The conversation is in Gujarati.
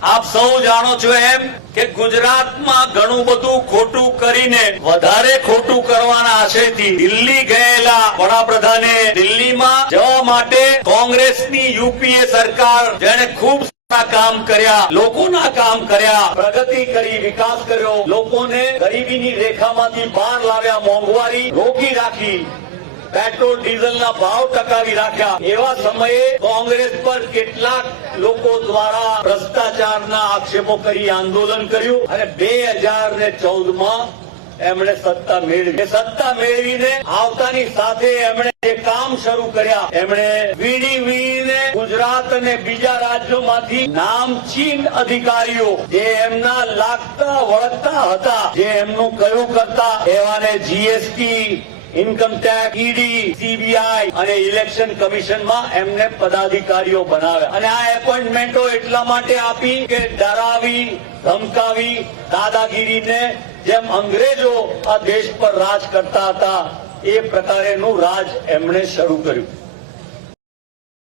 આપ સૌ જાણો છો એમ કે ગુજરાતમાં ઘણું બધું ખોટું કરીને વધારે ખોટું કરવાના આશયથી દિલ્હી ગયેલા વડાપ્રધાને દિલ્હીમાં જવા માટે કોંગ્રેસની યુપીએ સરકાર જેણે ખૂબ કામ કર્યા, લોકોના કામ કર્યા, પ્રગતિ કરી, વિકાસ કર્યો, લોકોને ગરીબીની રેખામાંથી બહાર લાવ્યા, મોંઘવારી રોકી રાખી, પેટ્રોલ ડીઝલના ભાવ ટકાવી રાખ્યા. એવા સમયે કોંગ્રેસ પર કેટલાક લોકો દ્વારા ભ્રષ્ટાચારના આક્ષેપો કરી આંદોલન કર્યું અને 2014માં એમણે સત્તા મેળવી. સત્તા મેળવીને આવતાની સાથે એમણે જે કામ શરૂ કર્યા, એમણે વીણીને ગુજરાત અને બીજા રાજ્યોમાંથી નામચીન અધિકારીઓ જે એમના લાગતા વળગતા હતા, જે એમનું કયું કરતા, એવાને GST, income tax, ED, CBI અને ઇલેક્શન કમિશનમાં એમને પદાધિકારીઓ બનાવ્યા. અને આ એપોઇન્ટમેન્ટો એટલા માટે આપી કે ડરાવી, ધમકાવી, દાદાગીરીને જેમ અંગ્રેજો આ દેશ પર રાજ કરતા હતા એ પ્રકારેનું રાજ એમણે શરૂ કર્યું.